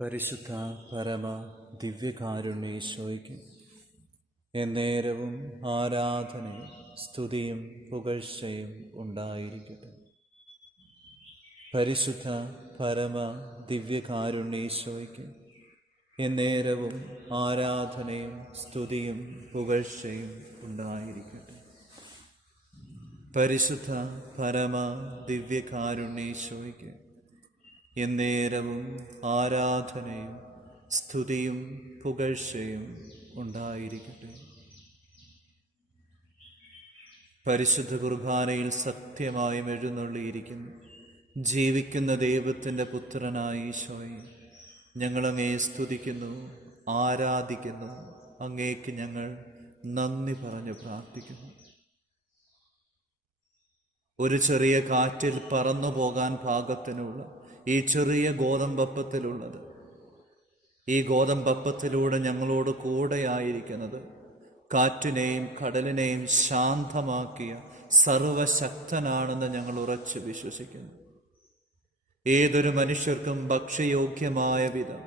പരിശുദ്ധ പരമ ദിവ്യകാരുണ്യേശോയ്ക്ക് എന്നേരവും ആരാധനയും സ്തുതിയും പുകഴ്ചയും ഉണ്ടായിരിക്കട്ടെ. പരിശുദ്ധ പരമ ദിവ്യകാരുണ്യേശോയ്ക്ക് എന്നേരവും ആരാധനയും സ്തുതിയും പുകഴ്ചയും ഉണ്ടായിരിക്കട്ടെ. പരിശുദ്ധ പരമ ദിവ്യകാരുണ്യേശോയ്ക്ക് എന്നേരവും ആരാധനയും സ്തുതിയും പുകഴ്ചയും ഉണ്ടായിരിക്കട്ടെ. പരിശുദ്ധ കുർബാനയിൽ സത്യമായും എഴുന്നള്ളിയിരിക്കുന്നു ജീവിക്കുന്ന ദൈവത്തിൻ്റെ പുത്രനായ ഈശോയെ ഞങ്ങളങ്ങേ സ്തുതിക്കുന്നു, ആരാധിക്കുന്നു. അങ്ങേക്ക് ഞങ്ങൾ നന്ദി പറഞ്ഞു പ്രാർത്ഥിക്കുന്നു. ഒരു ചെറിയ കാറ്റിൽ പറന്നു പോകാൻ പാകത്തിനുള്ള ഈ ചെറിയ ഗോതമ്പപ്പത്തിലുള്ളത്, ഈ ഗോതമ്പപ്പത്തിലൂടെ ഞങ്ങളോട് കൂടെയായിരിക്കുന്നത് കാറ്റിനെയും കടലിനെയും ശാന്തമാക്കിയ സർവശക്തനാണെന്ന് ഞങ്ങൾ ഉറച്ചു വിശ്വസിക്കുന്നു. ഏതൊരു മനുഷ്യർക്കും ഭക്ഷ്യയോഗ്യമായ വിധം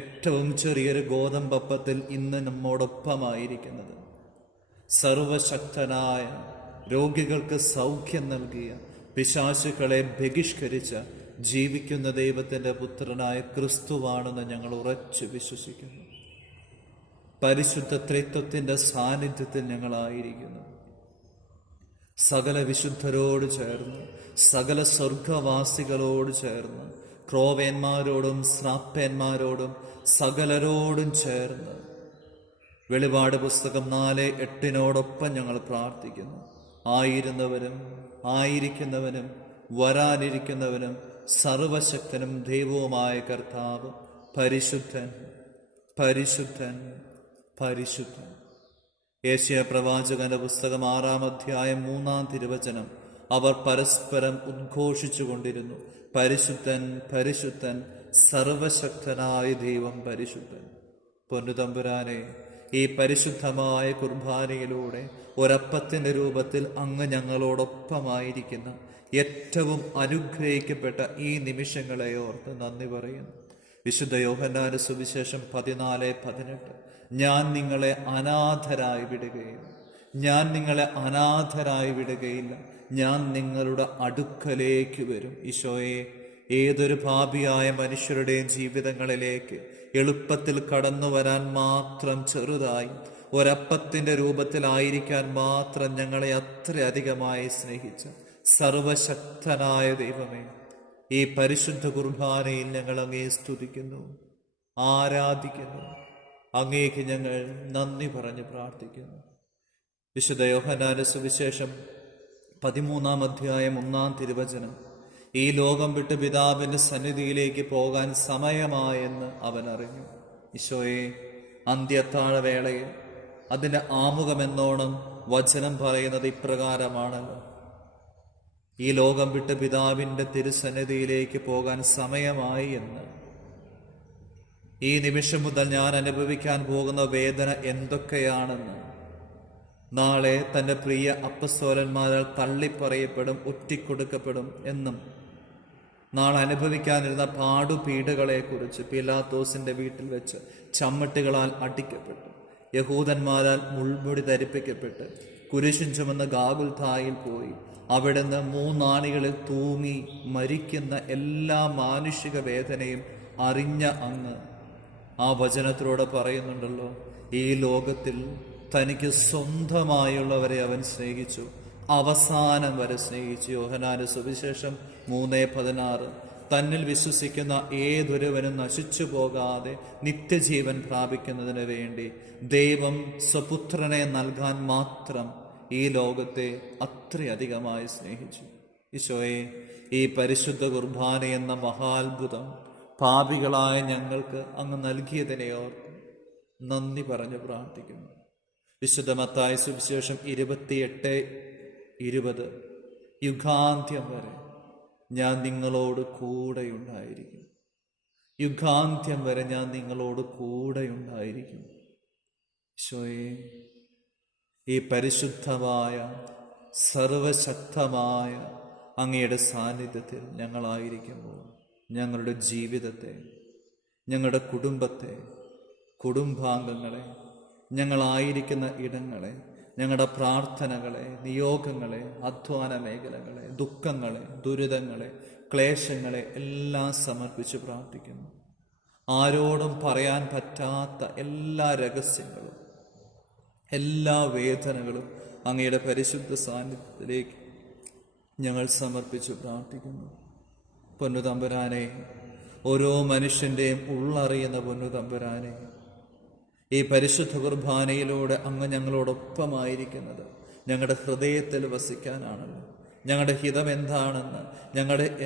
ഏറ്റവും ചെറിയൊരു ഗോതമ്പപ്പത്തിൽ ഇന്ന് നമ്മോടൊപ്പമായിരിക്കുന്നത് സർവശക്തനായ, രോഗികൾക്ക് സൗഖ്യം നൽകിയ, പിശാചുക്കളെ ബഹിഷ്കരിച്ച ജീവിക്കുന്ന ദൈവത്തിൻ്റെ പുത്രനായ ക്രിസ്തുവാണെന്ന് ഞങ്ങൾ ഉറച്ചു വിശ്വസിക്കുന്നു. പരിശുദ്ധ ത്രിത്വത്തിൻ്റെ സാന്നിധ്യത്തിൽ ഞങ്ങളായിരിക്കുന്നു. സകല വിശുദ്ധരോട് ചേർന്ന്, സകല സ്വർഗവാസികളോട് ചേർന്ന്, ക്രോവേന്മാരോടും ശ്രാപ്പേന്മാരോടും സകലരോടും ചേർന്ന് വെളിപാട് പുസ്തകം 4:8 ഞങ്ങൾ പ്രാർത്ഥിക്കുന്നു. ആയിരുന്നവനും ആയിരിക്കുന്നവനും വരാനിരിക്കുന്നവനും സർവശക്തനും ദൈവവുമായ കർത്താവ് പരിശുദ്ധൻ, പരിശുദ്ധൻ, പരിശുദ്ധൻ. യേശയ്യാ പ്രവാചകന്റെ പുസ്തകം 6-3 അവർ പരസ്പരം ഉദ്ഘോഷിച്ചു കൊണ്ടിരുന്നു, പരിശുദ്ധൻ, പരിശുദ്ധൻ, സർവശക്തനായ ദൈവം പരിശുദ്ധൻ. പൊന്നുതമ്പുരാനെ, ഈ പരിശുദ്ധമായ കുർബാനയിലൂടെ ഒരപ്പത്തിൻ്റെ രൂപത്തിൽ അങ്ങ് ഞങ്ങളോടൊപ്പമായിരിക്കുന്ന ഏറ്റവും അനുഗ്രഹിക്കപ്പെട്ട ഈ നിമിഷങ്ങളെ ഓർത്ത് നന്ദി പറയുന്നു. വിശുദ്ധ യോഹന്നാന്റെ സുവിശേഷം 14:18 ഞാൻ നിങ്ങളെ അനാഥരായി വിടുകയില്ല, ഞാൻ നിങ്ങളെ അനാഥരായി വിടുകയില്ല, ഞാൻ നിങ്ങളുടെ അടുക്കലേക്ക് വരും. ഈശോയെ, ഏതൊരു പാപിയായ മനുഷ്യരുടെയും ജീവിതങ്ങളിലേക്ക് എളുപ്പത്തിൽ കടന്നു വരാൻ മാത്രം ചെറുതായി ഒരപ്പത്തിൻ്റെ രൂപത്തിലായിരിക്കാൻ മാത്രം ഞങ്ങളെ അത്രയധികമായി സ്നേഹിച്ച സർവശക്തനായ ദൈവമേ, ഈ പരിശുദ്ധ കുർബാനയിൽ ഞങ്ങൾ അങ്ങേ സ്തുതിക്കുന്നു, ആരാധിക്കുന്നു. അങ്ങേക്ക് ഞങ്ങൾ നന്ദി പറഞ്ഞ് പ്രാർത്ഥിക്കുന്നു. വിശുദ്ധ യോഹന്നാന്റെ സുവിശേഷം 13:1 ഈ ലോകം വിട്ട് പിതാവിൻ്റെ സന്നിധിയിലേക്ക് പോകാൻ സമയമായെന്ന് അവൻ അറിഞ്ഞു. ഈശോയെ, അന്ത്യത്താഴവേളയിൽ അതിൻ്റെ ആമുഖമെന്നോണം വചനം പറയുന്നത് ഇപ്രകാരമാണല്ലോ: ഈ ലോകം വിട്ട് പിതാവിൻ്റെ തിരുസന്നിധിയിലേക്ക് പോകാൻ സമയമായി എന്ന്. ഈ നിമിഷം മുതൽ ഞാൻ അനുഭവിക്കാൻ പോകുന്ന വേദന എന്തൊക്കെയാണെന്ന്, നാളെ തൻ്റെ പ്രിയ അപ്പസ്തോലന്മാരാൽ തള്ളിപ്പറയപ്പെടും, ഒറ്റിക്കൊടുക്കപ്പെടും എന്നും, നാളെ അനുഭവിക്കാനിരുന്ന പാടുപീഡകളെക്കുറിച്ച്, പീലാത്തോസിൻ്റെ വീട്ടിൽ വെച്ച് ചമ്മട്ടികളാൽ അടിക്കപ്പെട്ടു, യഹൂദന്മാരാൽ മുൾമുടി ധരിപ്പിക്കപ്പെട്ട് കുരിശും ചുമന്ന് ഗാഗുൽഥായിൽ പോയി അവിടുന്ന് 3 ആണികളിൽ തൂങ്ങി മരിക്കുന്ന എല്ലാ മാനുഷിക വേദനയും അറിഞ്ഞ അങ്ങ് ആ വചനത്തിലൂടെ പറയുന്നുണ്ടല്ലോ, ഈ ലോകത്തിൽ തനിക്ക് സ്വന്തമായുള്ളവരെ അവൻ സ്നേഹിച്ചു, അവസാനം വരെ സ്നേഹിച്ചു. യോഹന്നാന്റെ സുവിശേഷം 3:16 തന്നിൽ വിശ്വസിക്കുന്ന ഏതൊരുവനും നശിച്ചു പോകാതെ നിത്യജീവൻ പ്രാപിക്കുന്നതിന് വേണ്ടി ദൈവം സ്വപുത്രനെ നൽകാൻ മാത്രം ഈ ലോകത്തെ അത്രയധികമായി സ്നേഹിച്ചു. ഈശോയെ, ഈ പരിശുദ്ധ കുർബാന എന്ന മഹാത്ഭുതം പാപികളായ ഞങ്ങൾക്ക് അങ്ങ് നൽകിയതിനെ ഓർത്ത് നന്ദി പറഞ്ഞു പ്രാർത്ഥിക്കുന്നു. വിശുദ്ധ മത്തായി സുവിശേഷം 28:20 യുഗാന്ത്യം വരെ ഞാൻ നിങ്ങളോട് കൂടെയുണ്ടായിരിക്കും, യുഗാന്ത്യം വരെ ഞാൻ നിങ്ങളോട് കൂടെയുണ്ടായിരിക്കും. ഈശോയെ, ഈ പരിശുദ്ധമായ സർവശക്തമായ അങ്ങയുടെ സാന്നിധ്യത്തിൽ ഞങ്ങളായിരിക്കുമ്പോൾ ഞങ്ങളുടെ ജീവിതത്തെ ഞങ്ങളുടെ കുടുംബത്തെ, കുടുംബാംഗങ്ങളെ, ഞങ്ങളായിരിക്കുന്ന ഇടങ്ങളെ, ഞങ്ങളുടെ പ്രാർത്ഥനകളെ, നിയോഗങ്ങളെ, അധ്വാന മേഖലകളെ, ദുഃഖങ്ങളെ, ദുരിതങ്ങളെ, ക്ലേശങ്ങളെ എല്ലാം സമർപ്പിച്ച് പ്രാർത്ഥിക്കുന്നു. ആരോടും പറയാൻ പറ്റാത്ത എല്ലാ രഹസ്യങ്ങളും, എല്ലാ വേദനകളും അങ്ങയുടെ പരിശുദ്ധ സാന്നിധ്യത്തിലേക്ക് ഞങ്ങൾ സമർപ്പിച്ച് പ്രാർത്ഥിക്കുന്നു. പൊന്നുതമ്പുരാനെ, ഓരോ മനുഷ്യൻ്റെയും ഉള്ളറിയുന്ന പൊന്നുതമ്പുരാനെ, ഈ പരിശുദ്ധ കുർബാനയിലൂടെ അങ്ങ് ഞങ്ങളോടൊപ്പമായിരിക്കുന്നത് ഞങ്ങളുടെ ഹൃദയത്തിൽ വസിക്കാനാണല്ലോ. ഞങ്ങളുടെ ഹിതം എന്താണെന്ന്,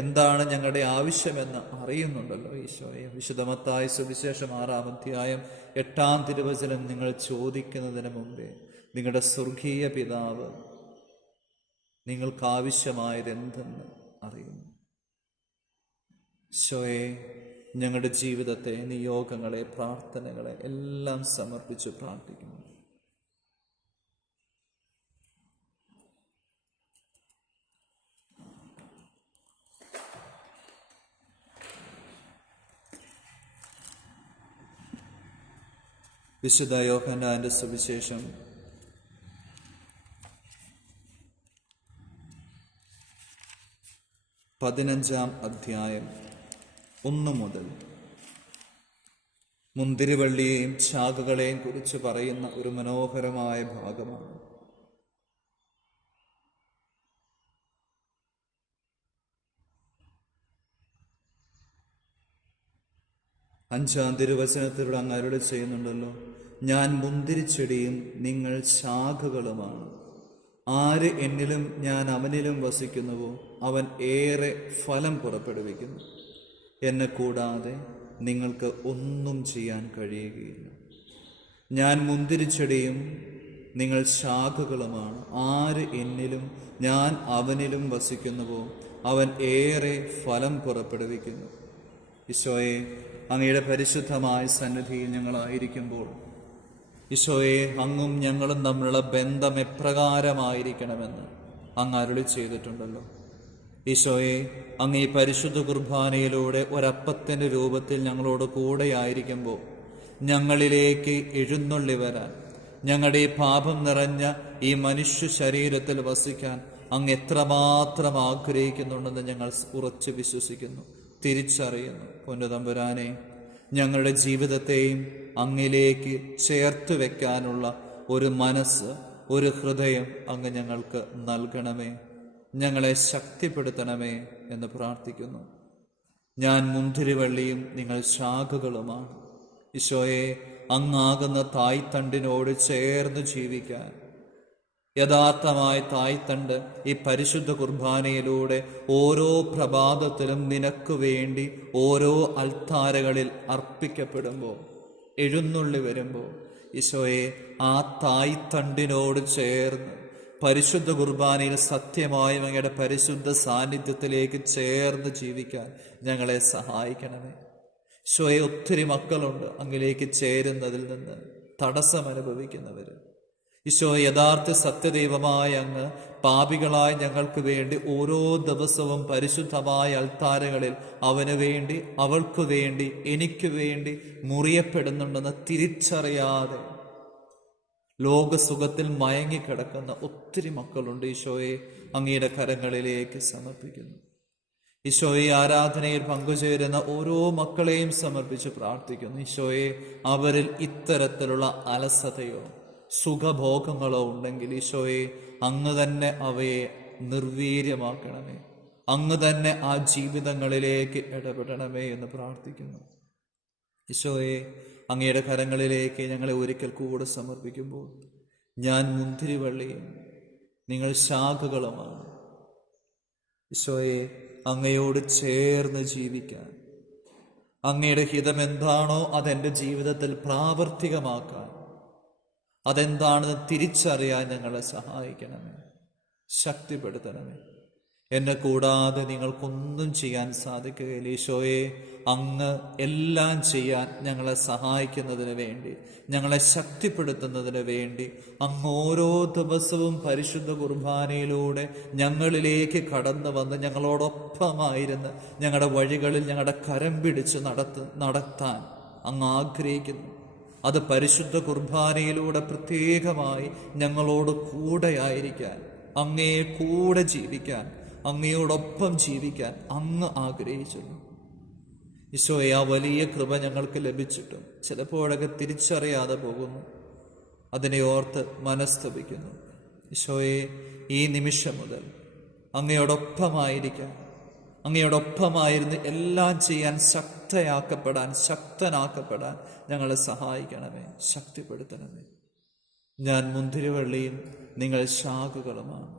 എന്താണ് ഞങ്ങളുടെ ആവശ്യമെന്ന് അറിയുന്നുണ്ടല്ലോ ഈശോയെ. വിശുദ്ധ മത്തായി സുവിശേഷം 6-ാം അധ്യായം 8-ാം തിരുവചനം നിങ്ങൾ ചോദിക്കുന്നതിന് മുമ്പേ നിങ്ങളുടെ സ്വർഗീയ പിതാവ് നിങ്ങൾക്കാവശ്യമായതെന്തെന്ന് അറിയുന്നു. ഈശോയെ, ഞങ്ങളുടെ ജീവിതത്തെ, നിയോഗങ്ങളെ, പ്രാർത്ഥനകളെ എല്ലാം സമർപ്പിച്ച് പ്രാർത്ഥിക്കുന്നു. വിശുദ്ധ യോഹന്നാന്റെ സുവിശേഷം 15-ാം അധ്യായം 1 മുതൽ മുന്തിരിവള്ളിയെയും ശാഖകളെയും കുറിച്ച് പറയുന്ന ഒരു മനോഹരമായ ഭാഗമാണ്. അഞ്ചാം തിരുവചനത്തിലൂടെ അങ്ങ് അരുളി ചെയ്യുന്നുണ്ടല്ലോ, ഞാൻ മുന്തിരിച്ചെടിയും നിങ്ങൾ ശാഖകളുമാണ്. ആര് എന്നിലും ഞാൻ അവനിലും വസിക്കുന്നുവോ അവൻ ഏറെ ഫലം പുറപ്പെടുവിക്കുന്നു. എന്നെ കൂടാതെ നിങ്ങൾക്ക് ഒന്നും ചെയ്യാൻ കഴിയുകയില്ല. ഞാൻ മുന്തിരിച്ചെടിയും നിങ്ങൾ ശാഖകളുമാണ്. ആര് എന്നിലും ഞാൻ അവനിലും വസിക്കുന്നുവോ അവൻ ഏറെ ഫലം പുറപ്പെടുവിക്കുന്നു. ഈശോയെ, അങ്ങയുടെ പരിശുദ്ധമായ സന്നിധിയിൽ ഞങ്ങളായിരിക്കുമ്പോൾ ഈശോയെ, അങ്ങും ഞങ്ങളും തമ്മിലുള്ള ബന്ധം എപ്രകാരമായിരിക്കണമെന്ന് അങ്ങ് അരുളി ചെയ്തിട്ടുണ്ടല്ലോ. ഈശോയെ, അങ്ങ് ഈ പരിശുദ്ധ കുർബാനയിലൂടെ ഒരപ്പത്തിൻ്റെ രൂപത്തിൽ ഞങ്ങളോട് കൂടെയായിരിക്കുമ്പോൾ ഞങ്ങളിലേക്ക് എഴുന്നള്ളി വരാൻ, ഞങ്ങളുടെ ഈ പാപം നിറഞ്ഞ ഈ മനുഷ്യ ശരീരത്തിൽ വസിക്കാൻ അങ്ങ് എത്രമാത്രം ആഗ്രഹിക്കുന്നുണ്ടെന്ന് ഞങ്ങൾ ഉറച്ചു വിശ്വസിക്കുന്നു, തിരിച്ചറിയുന്നു. പൊന്നുതമ്പുരാനെ, ഞങ്ങളുടെ ജീവിതത്തെയും അങ്ങിലേക്ക് ചേർത്ത് വെക്കാനുള്ള ഒരു മനസ്സ്, ഒരു ഹൃദയം അങ്ങ് ഞങ്ങൾക്ക് നൽകണമേ. ഞങ്ങളെ ശക്തിപ്പെടുത്തണമേ എന്ന് പ്രാർത്ഥിക്കുന്നു. ഞാൻ മുന്തിരിവള്ളിയും നിങ്ങൾ ശാഖകളുമാണ്. ഈശോയെ, അങ്ങാകുന്ന തായ്തണ്ടിനോട് ചേർന്ന് ജീവിക്കാൻ, യഥാർത്ഥമായ തായ്തണ്ട് ഈ പരിശുദ്ധ കുർബാനയിലൂടെ ഓരോ പ്രഭാതത്തിലും നിനക്ക് വേണ്ടി ഓരോ അൾത്താരകളിൽ അർപ്പിക്കപ്പെടുമ്പോൾ, എഴുന്നള്ളി വരുമ്പോൾ ഈശോയെ, ആ തായ്തണ്ടിനോട് ചേർന്ന് പരിശുദ്ധ കുർബാനയിൽ സത്യമായും അങ്ങയുടെ പരിശുദ്ധ സാന്നിധ്യത്തിലേക്ക് ചേർന്ന് ജീവിക്കാൻ ഞങ്ങളെ സഹായിക്കണമേ. ഈശോയെ, ഒത്തിരി മക്കളുണ്ട് അങ്ങിലേക്ക് ചേരുന്നതിൽ നിന്ന് തടസ്സം അനുഭവിക്കുന്നവർ. ഈശോ, യഥാർത്ഥ സത്യദൈവമായ അങ്ങ് പാപികളായ ഞങ്ങൾക്ക് വേണ്ടി ഓരോ ദിവസവും പരിശുദ്ധമായ അൾത്താരകളിൽ അവന് വേണ്ടി, അവൾക്ക് വേണ്ടി, എനിക്ക് വേണ്ടി മുറിയപ്പെടുന്നുണ്ടെന്ന് തിരിച്ചറിയാതെ ലോകസുഖത്തിൽ മയങ്ങിക്കിടക്കുന്ന ഒത്തിരി മക്കളുണ്ട്. ഈശോയെ, അങ്ങയുടെ കരങ്ങളിലേക്ക് സമർപ്പിക്കുന്നു. ഈശോയെ, ആരാധനയിൽ പങ്കുചേരുന്ന ഓരോ മക്കളെയും സമർപ്പിച്ച് പ്രാർത്ഥിക്കുന്നു. ഈശോയെ, അവരിൽ ഇത്തരത്തിലുള്ള അലസതയോ സുഖഭോഗങ്ങളോ ഉണ്ടെങ്കിൽ ഈശോയെ, അങ്ങ് തന്നെ അവയെ നിർവീര്യമാക്കണമേ. അങ്ങ് തന്നെ ആ ജീവിതങ്ങളിലേക്ക് ഇടപെടണമേ എന്ന് പ്രാർത്ഥിക്കുന്നു. ഈശോയെ, അങ്ങയുടെ കരങ്ങളിലേക്ക് ഞങ്ങളെ ഒരിക്കൽ കൂടെ സമർപ്പിക്കുമ്പോൾ ഞാൻ മുന്തിരിവള്ളിയും നിങ്ങൾ ശാഖകളുമാണ്. ഈശോയെ, അങ്ങയോട് ചേർന്ന് ജീവിക്കാൻ, അങ്ങയുടെ ഹിതം എന്താണോ അതെൻ്റെ ജീവിതത്തിൽ പ്രാവർത്തികമാക്കാൻ, അതെന്താണെന്ന് തിരിച്ചറിയാൻ ഞങ്ങളെ സഹായിക്കണമേ, ശക്തിപ്പെടുത്തണമേ. എന്നെ കൂടാതെ നിങ്ങൾക്കൊന്നും ചെയ്യാൻ സാധിക്കുകയില്ല. ഈശോയെ, അങ്ങ് എല്ലാം ചെയ്യാൻ ഞങ്ങളെ സഹായിക്കുന്നതിന് വേണ്ടി, ഞങ്ങളെ ശക്തിപ്പെടുത്തുന്നതിന് വേണ്ടി അങ്ങ് ഓരോ ദിവസവും പരിശുദ്ധ കുർബാനയിലൂടെ ഞങ്ങളിലേക്ക് കടന്നു വന്ന് ഞങ്ങളോടൊപ്പമായിരുന്ന് ഞങ്ങളുടെ വഴികളിൽ ഞങ്ങളുടെ കരം പിടിച്ച് നടത്താൻ അങ്ങ് ആഗ്രഹിക്കുന്നു. അത് പരിശുദ്ധ കുർബാനയിലൂടെ പ്രത്യേകമായി ഞങ്ങളോട് കൂടെയായിരിക്കാൻ, അങ്ങയെ കൂടെ ജീവിക്കാൻ, അങ്ങയോടൊപ്പം ജീവിക്കാൻ അങ്ങ് ആഗ്രഹിച്ചിരുന്നു. ഈശോയെ, ആ വലിയ കൃപ ഞങ്ങൾക്ക് ലഭിച്ചിട്ടും ചിലപ്പോഴൊക്കെ തിരിച്ചറിയാതെ പോകുന്നു. അതിനെ ഓർത്ത് മനസ്തപിക്കുന്നു. ഈശോയെ, ഈ നിമിഷം മുതൽ അങ്ങയോടൊപ്പമായിരിക്കാൻ, അങ്ങയോടൊപ്പമായിരുന്ന് എല്ലാം ചെയ്യാൻ ശക്തനാക്കപ്പെടാൻ ഞങ്ങളെ സഹായിക്കണമേ, ശക്തിപ്പെടുത്തണമേ. ഞാൻ മുന്തിരിവള്ളിയും നിങ്ങൾ ശാഖകളുമാണ്.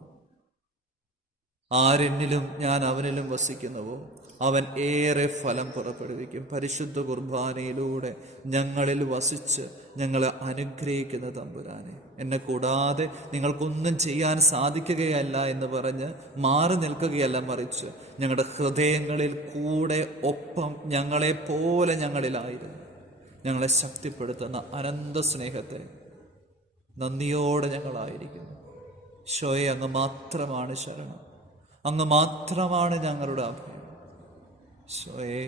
ആരെന്നിലും ഞാൻ അവനിലും വസിക്കുന്നുവോ അവൻ ഏറെ ഫലം പുറപ്പെടുവിക്കും. പരിശുദ്ധ കുർബാനയിലൂടെ ഞങ്ങളിൽ വസിച്ച് ഞങ്ങളെ അനുഗ്രഹിക്കുന്ന തമ്പുരാനെ, എന്നെ കൂടാതെ നിങ്ങൾക്കൊന്നും ചെയ്യാൻ സാധിക്കുകയല്ല എന്ന് പറഞ്ഞ് മാറി നിൽക്കുകയല്ല, മറിച്ച് ഞങ്ങളുടെ ഹൃദയങ്ങളിൽ കൂടെ ഒപ്പം ഞങ്ങളെപ്പോലെ ഞങ്ങളിലായിരുന്നു ഞങ്ങളെ ശക്തിപ്പെടുത്തുന്ന അനന്ത സ്നേഹത്തെ നന്ദിയോടെ ഞങ്ങളായിരിക്കുന്നു. ഈശോയെ, അങ്ങ് മാത്രമാണ് ശരണം, അങ്ങ് മാത്രമാണ് ഞങ്ങളുടെ അഭയം. ഈശോയെ,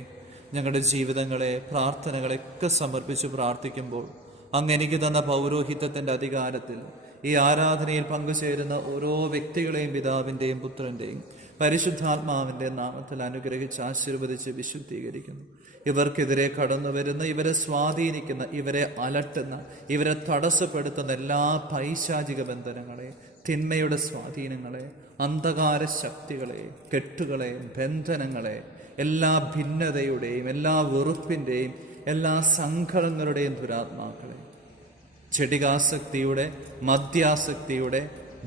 ഞങ്ങളുടെ ജീവിതങ്ങളെ, പ്രാർത്ഥനകളെയൊക്കെ സമർപ്പിച്ച് പ്രാർത്ഥിക്കുമ്പോൾ അങ്ങ് എനിക്ക് തന്ന പൗരോഹിത്യത്തിൻ്റെ അധികാരത്തിൽ ഈ ആരാധനയിൽ പങ്കുചേരുന്ന ഓരോ വ്യക്തികളെയും പിതാവിൻ്റെയും പുത്രൻ്റെയും പരിശുദ്ധാത്മാവിൻ്റെ നാമത്തിൽ അനുഗ്രഹിച്ച് ആശീർവദിച്ച് വിശുദ്ധീകരിക്കുന്നു. ഇവർക്കെതിരെ കടന്നു വരുന്ന, ഇവരെ സ്വാധീനിക്കുന്ന, ഇവരെ അലട്ടുന്ന, ഇവരെ തടസ്സപ്പെടുത്തുന്ന എല്ലാ പൈശാചിക ബന്ധനങ്ങളെ, തിന്മയുടെ സ്വാധീനങ്ങളെ, അന്ധകാര ശക്തികളെ, കെട്ടുകളെ, ബന്ധനങ്ങളെ, എല്ലാ ഭിന്നതയുടെയും എല്ലാ വെറുപ്പിൻ്റെയും എല്ലാ സങ്കടങ്ങളുടെയും ദുരാത്മാക്കളെ, ചെടികാസക്തിയുടെ, മദ്യാസക്തിയുടെ,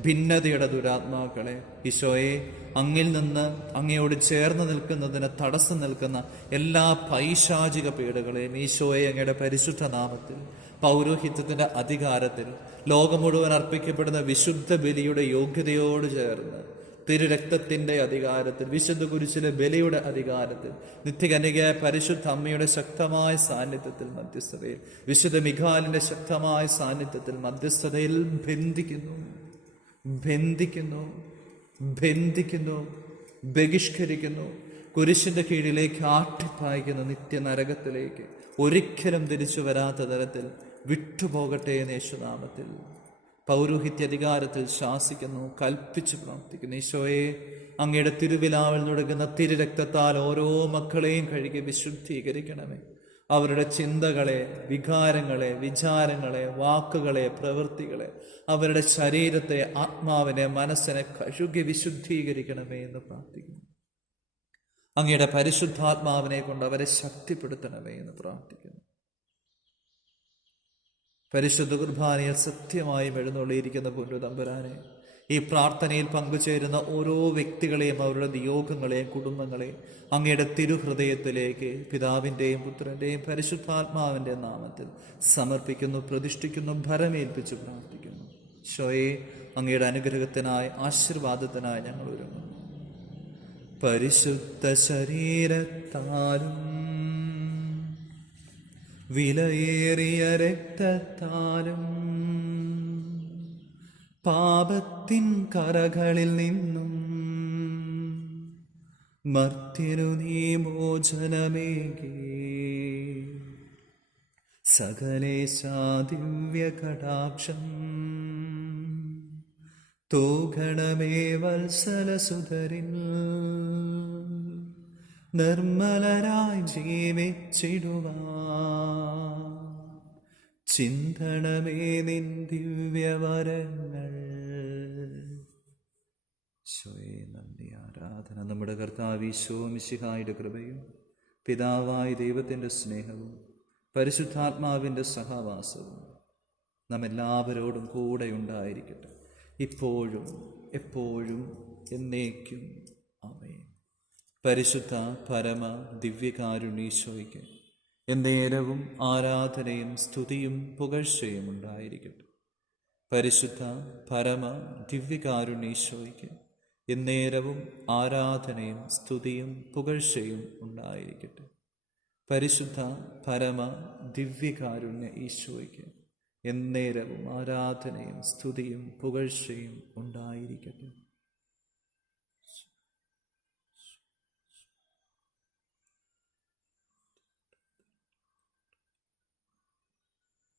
ഭിന്നതയുടെ ദുരാത്മാക്കളെ, ഈശോയെ, അങ്ങിൽ നിന്ന് അങ്ങയോട് ചേർന്ന് നിൽക്കുന്നതിന് തടസ്സം നിൽക്കുന്ന എല്ലാ പൈശാചിക പീഡകളെയും ഈശോയെ അങ്ങയുടെ പരിശുദ്ധ നാമത്തിൽ, പൗരോഹിത്യത്തിൻ്റെ അധികാരത്തിൽ, ലോകം മുഴുവൻ അർപ്പിക്കപ്പെടുന്ന വിശുദ്ധ ബലിയുടെ യോഗ്യതയോട് ചേർന്ന്, തിരുരക്തത്തിൻ്റെ അധികാരത്തിൽ, വിശുദ്ധ കുരിശിലെ ബലിയുടെ അധികാരത്തിൽ, നിത്യകന്യകയായ പരിശുദ്ധ അമ്മയുടെ ശക്തമായ സാന്നിധ്യത്തിൽ മധ്യസ്ഥതയിൽ, വിശുദ്ധ മിഖാലിൻ്റെ ശക്തമായ സാന്നിധ്യത്തിൽ മധ്യസ്ഥതയിൽ ബന്ധിക്കുന്നു, ബഹിഷ്കരിക്കുന്നു. കുരിശിൻ്റെ കീഴിലേക്ക് ആട്ടിപ്പായിക്കുന്ന നിത്യനരകത്തിലേക്ക് ഒരിക്കലും തിരിച്ചു വരാത്ത തരത്തിൽ വിട്ടുപോകട്ടെ എന്ന് യേശുനാമത്തിൽ പൗരോഹിത്യ അധികാരത്തിൽ ശാസിക്കുന്നു, കൽപ്പിച്ച് പ്രാർത്ഥിക്കുന്നു. ഈശോയെ, അങ്ങയുടെ തിരുവിലാവിൽ നടക്കുന്ന തിരുരക്തത്താൽ ഓരോ മക്കളെയും കഴുകി വിശുദ്ധീകരിക്കണമേ. അവരുടെ ചിന്തകളെ, വികാരങ്ങളെ, വിചാരങ്ങളെ, വാക്കുകളെ, പ്രവൃത്തികളെ, അവരുടെ ശരീരത്തെ, ആത്മാവിനെ, മനസ്സിനെ കഴുകി വിശുദ്ധീകരിക്കണമേ എന്ന് പ്രാർത്ഥിക്കുന്നു. അങ്ങയുടെ പരിശുദ്ധാത്മാവിനെ കൊണ്ട് അവരെ ശക്തിപ്പെടുത്തണമേ എന്ന് പ്രാർത്ഥിക്കുന്നു. പരിശുദ്ധ കുർബാനയിൽ സത്യമായും എഴുന്നള്ളിയിരിക്കുന്ന പൊന്നു തമ്പുരാനെ, ഈ പ്രാർത്ഥനയിൽ പങ്കുചേരുന്ന ഓരോ വ്യക്തികളെയും അവരുടെ നിയോഗങ്ങളെയും കുടുംബങ്ങളെയും അങ്ങയുടെ തിരുഹൃദയത്തിലേക്ക് പിതാവിൻ്റെയും പുത്രൻ്റെയും പരിശുദ്ധാത്മാവിൻ്റെ നാമത്തിൽ സമർപ്പിക്കുന്നു, പ്രതിഷ്ഠിക്കുന്നു, ഭരമേൽപ്പിച്ച് പ്രാർത്ഥിക്കുന്നു. ഈശോയെ, അങ്ങയുടെ അനുഗ്രഹത്തിനായി, ആശീർവാദത്തിനായി ഞങ്ങൾ ഒരുങ്ങുന്നു. പരിശുദ്ധ ശരീരത്താലും വിലയേറിയ രക്തത്താലും പാപത്തിൻ കറകളിൽ നിന്നും മർത്യനു നീ മോചനമേകി സകലേശാ ദിവ്യ കടാക്ഷം തൂഗണമേ വത്സലസുധരിൽ നിർമ്മലരായി ജീവിച്ചിടുവാൻ ചിന്തണമേ നിൻ ദിവ്യവരങ്ങൾ. ഈശോയെ, നന്ദി, ആരാധന. നമ്മുടെ കർത്താവ് ഈശോ മിശിഹായുടെ കൃപയും പിതാവായ ദൈവത്തിൻ്റെ സ്നേഹവും പരിശുദ്ധാത്മാവിൻ്റെ സഹവാസവും നാം എല്ലാവരോടും കൂടെ ഉണ്ടായിരിക്കട്ടെ, ഇപ്പോഴും എപ്പോഴും എന്നേക്കും. ആമേൻ. പരിശുദ്ധ പരമ ദിവ്യകാരുണ്യീശോയ്ക്ക് എന്നേരവും ആരാധനയും സ്തുതിയും പുകഴ്ചയും ഉണ്ടായിരിക്കട്ടെ. പരിശുദ്ധ പരമ ദിവ്യകാരുണ്യീശോയ്ക്ക് എന്നേരവും ആരാധനയും സ്തുതിയും പുകഴ്ചയും ഉണ്ടായിരിക്കട്ടെ. പരിശുദ്ധ പരമ ദിവ്യകാരുണ്യ ഈശോയ്ക്ക് എന്നേരവും ആരാധനയും സ്തുതിയും പുകഴ്ചയും ഉണ്ടായിരിക്കട്ടെ.